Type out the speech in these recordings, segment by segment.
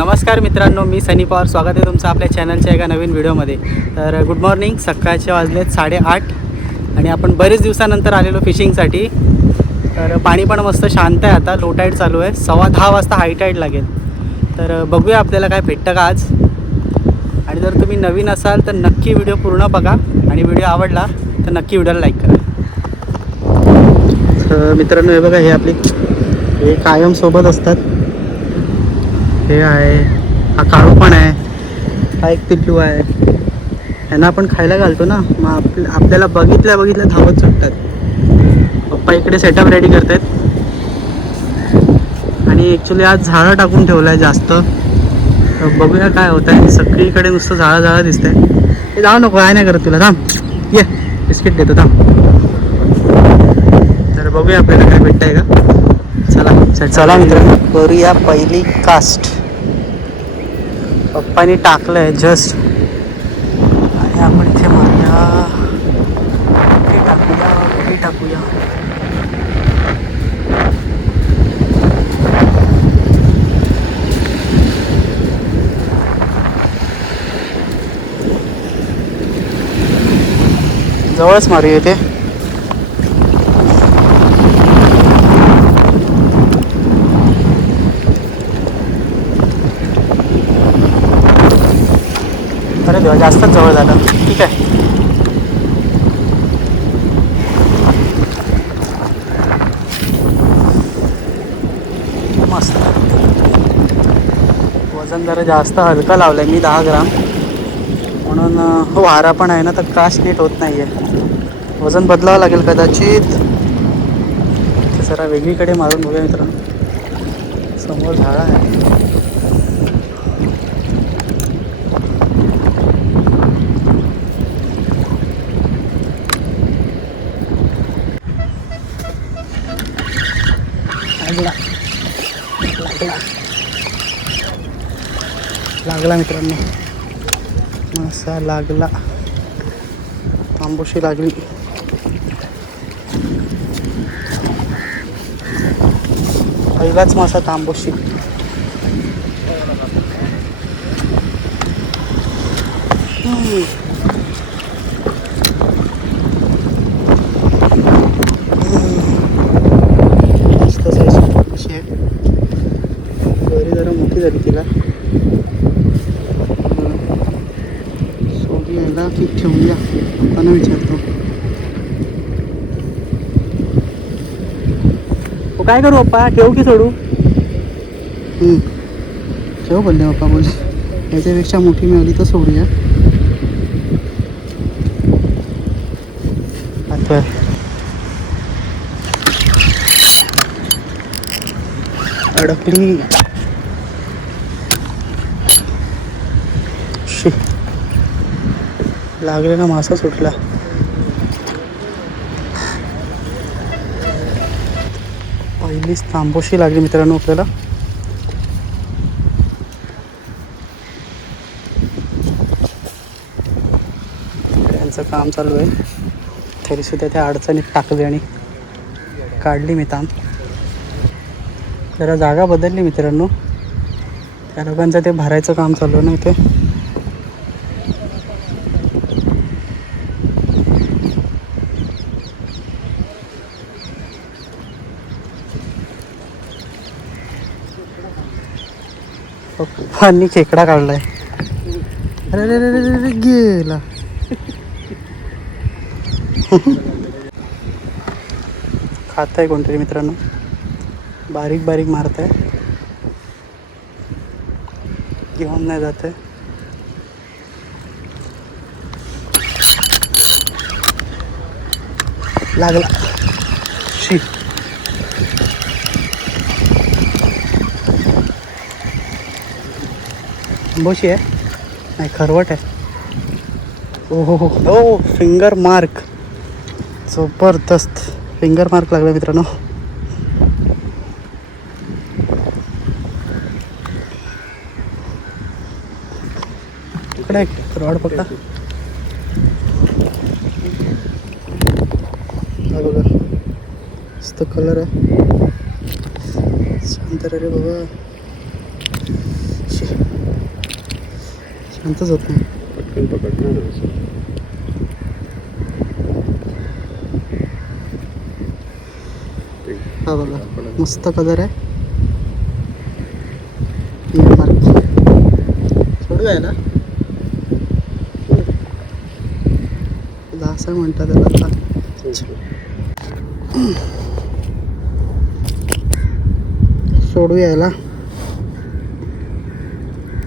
नमस्कार मित्रांनो, मी सनी पवार. स्वागत आहे तुमचं आपल्या चॅनलच्या एका नवीन व्हिडिओमध्ये. तर गुड मॉर्निंग. सकाळचे वाजलेत 8:30 आणि आपण बरेच दिवसानंतर आलेलो फिशिंगसाठी. तर पाणी पण मस्त शांत आहे. आता लो टाईड चालू आहे. 10:15 वाजता हाय टाईड लागेल. तर बघूया आपल्याला काय भेटतं का आज. आणि जर तुम्ही नवीन असाल तर नक्की व्हिडिओ पूर्ण बघा आणि व्हिडिओ आवडला तर नक्की व्हिडिओला लाईक करा. तर मित्रांनो, हे बघा, हे आपली हे कायम सोबत असतात. हे आहे, हा काळू पण आहे, हा एक पिल्लू आहे. यांना आपण खायला घालतो ना, मग आपल्याला बघितल्या धावत सुटतात. पप्पा इकडे सेटअप रेडी करत आहेत. आणि ॲक्च्युली आज झाडं टाकून ठेवलं आहे जास्त. तर बघूया काय होतं आहे. सगळीकडे नुसतं झाडं दिसत आहे. हे जाऊ नको, काय नाही करत तुला, थांब, ये बिस्किट देतो, थांब. तर बघूया आपल्याला काय भेटतं आहे का. चला मित्रांनो, करूया पहिली कास्ट. पप्पानी टाकलं आहे जस्ट आणि आपण इथे मारूया. कुठे टाकूया. जवळच मारूया इथे. अरे देवा, जास्तच जवळ झालं. ठीक आहे. मस्त. वजन जरा जास्त हलका लावलं आहे मी, 10 ग्राम. म्हणून वारा पण आहे ना, तर कास्ट नीट होत नाही आहे. वजन बदलावं लागेल कदाचित. जरा वेगळीकडे मारून बघूया मित्रांनो. समोर झाडं आहे. लागला मित्रांनो, मासा लागला. तांबोशी लागली. पहिलाच मासा तांबोशी. मस्त साईज तांबोशी आहे. गौरी जरा मोठी झाली तिला. सोडी यायला की ठेवूया, पप्पांना विचारतो. काय करू पप्पा, ठेवू की सोडू? ठेव बोलले पप्पा. बोलले याच्यापेक्षा मोठी मिळाली तर सोडूया. आता अडकली. लागलेला मासा सुटला. पहिलीच तांबोशी लागली मित्रांनो आपल्याला. यांचं काम चालू आहे, तरीसुद्धा त्या अडचणीत टाकली आणि काढली मी तांब. जरा जागा बदलली मित्रांनो. त्या लोकांचं ते भरायचं काम चालू आहे ना इथे. पप्पांनी खेकडा काढलाय. अरे रे रे रे रे, गेला. खात आहे कोणतरी मित्रांनो. बारीक बारीक मारत आहे, घेऊन नाही जात आहे. लागला. शी, तांबोशी आहे, नाही खरवट आहे. ओ हो हो हो, फिंगर मार्क. जबरदस्त फिंगर मार्क लागला मित्रांनो. इकडे रॉड पकडा. हा बघा, मस्त कलर आहे. शांत रे बाबा. शी. शांतच होत नाही. पटकन पकडणार हा बघा मस्त कलर आहे. सोडू यायला असं म्हणतात त्याला. सोडू यायला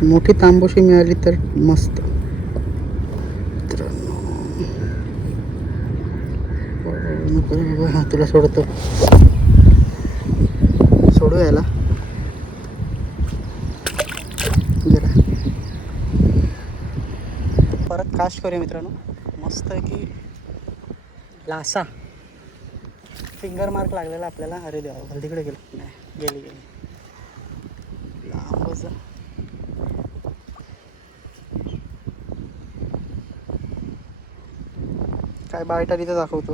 मोठी तांबोशी मिळाली तर मस्त. हा तुला सोडतो. सोडू यायला जरा परत कास्ट करूया मित्रांनो. मस्त की लासा फिंगर मार्क लागलेला आपल्याला. अरे देवा भल तिकडे गेलो. नाही गेली लांबच. काय बाईट आली तर दाखवतो.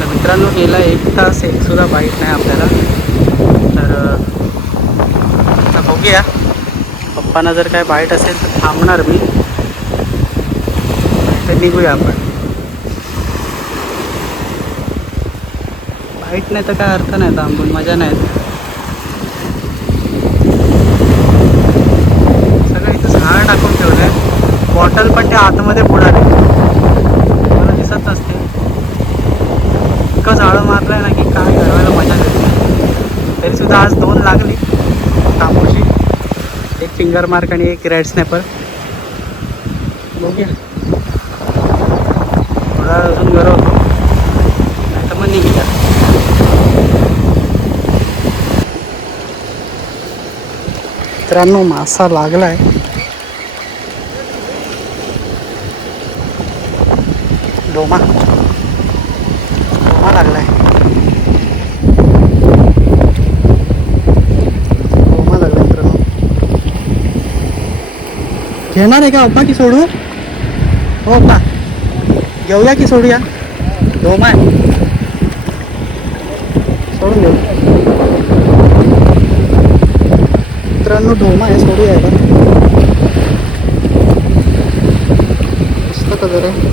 तर मित्रांनो गेला 1 तास एक सुद्धा बाईट नाही आपल्याला. तर आता बघूया पप्पांना जर काय बाईट असेल तर थांबणार मी. तर निघूया आपण. बाईट नाही तर काय अर्थ नाही थांबून. मजा नाही. सगळं इथं झाड टाकून ठेवलं आहे. बॉटल पण ते आतमध्ये बुडाली. मला दिसत नसते. इतकं झाडं मारलं आहे ना की काय घडवायला मजा येते. तरीसुद्धा आज 2 लागली तांबूशी. एक फिंगर मार्क आणि एक रेड स्नॅपर. बघूया थोडा अजून गरवतो नाही तर मग निघूया. मित्रांनो मासा लागला आहे. डोमा लागला आहे. डोमा लागला मित्रांनो. घेणार आहे का अप्पा की सोडू? हो का घेऊया की सोडूया? डोमा आहे सोडून घेऊ मित्रांनो. डोमा आहे सोडू यायला. मस्त कलर आहे.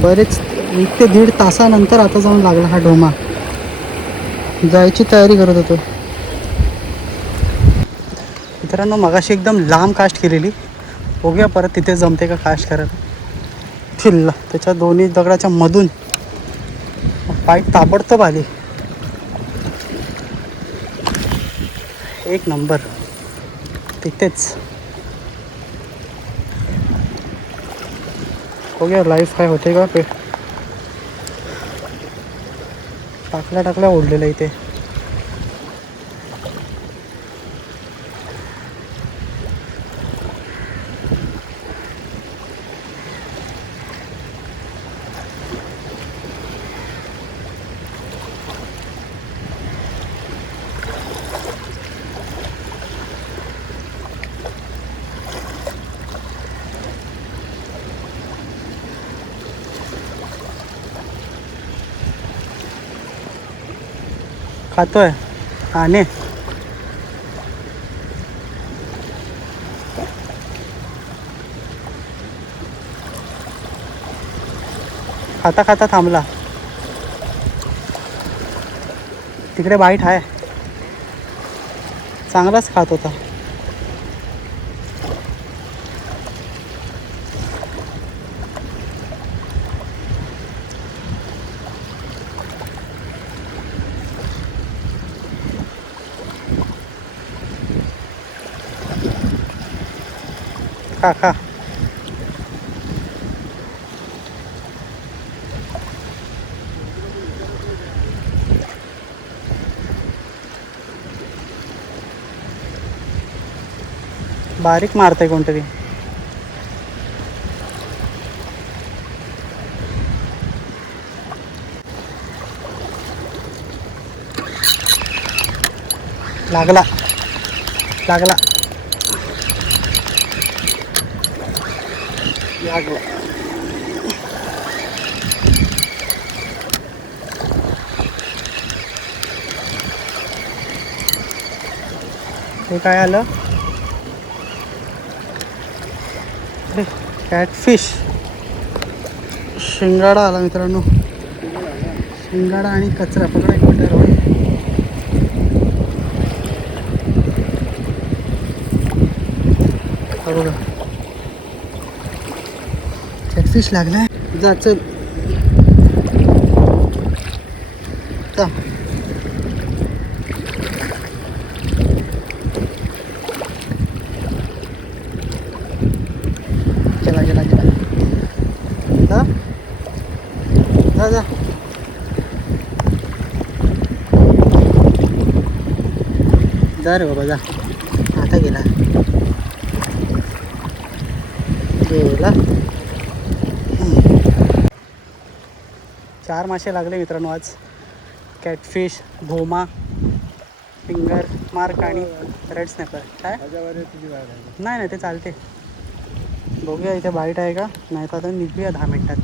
बरेच 1 ते 1.5 तासानंतर आता जाऊन लागला हा डोमा. जायची तयारी करत होतो मित्रांनो. मगाशी एकदम लांब कास्ट केलेली. बघूया परत तिथे जमते का कास्ट करायला. थिल्ला त्याच्या दोन्ही दगडाच्या मधून पाईट ताबडतोब आली. एक नंबर तिथेच. बघूया लाईफ काय होते का. टाकल्या ओढलेलं इथे. खातोय आने. खाता खाता थांबला. तिकडे बाईट आहे. चांगलाच खात होता. खा बारीक मारतंय कोणतरी. लागला लागला. हे काय आलं? कॅटफिश. शिंगाडा आला मित्रांनो. शिंगाडा आणि कचरा पकडा एक मिनिट रोड. बघा कॅटफिश लागलाय. जा चल जा. चला चला चला जा जा जा. जा रे बाबा जा. आता गेला गेला. 4 मासे लागले मित्रांनो आज. कॅटफिश, भोमा, फिंगर मार्क आणि रेड स्नॅपर. काय नाही नाही ते चालते. बघूया इथे बाईट आहे का, नाही तर आता निघूया 10 मिनिटात.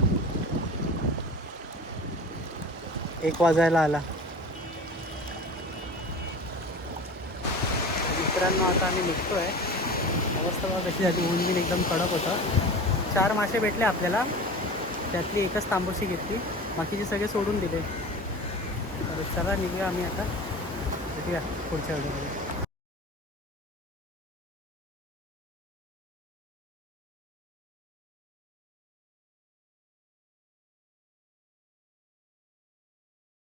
1 वाजायला आला मित्रांनो. आता आम्ही निघतो आहे. अवस्था बघा कशी झाली. ऊन बिन एकदम कडक होतं. 4 मासे भेटले आपल्याला. त्यातली एकच तांबूशी घेतली, बाकीचे सगळे सोडून दिले. तर चला निघूया आम्ही आता. भेटूया पुढच्या व्हिडिओमध्ये.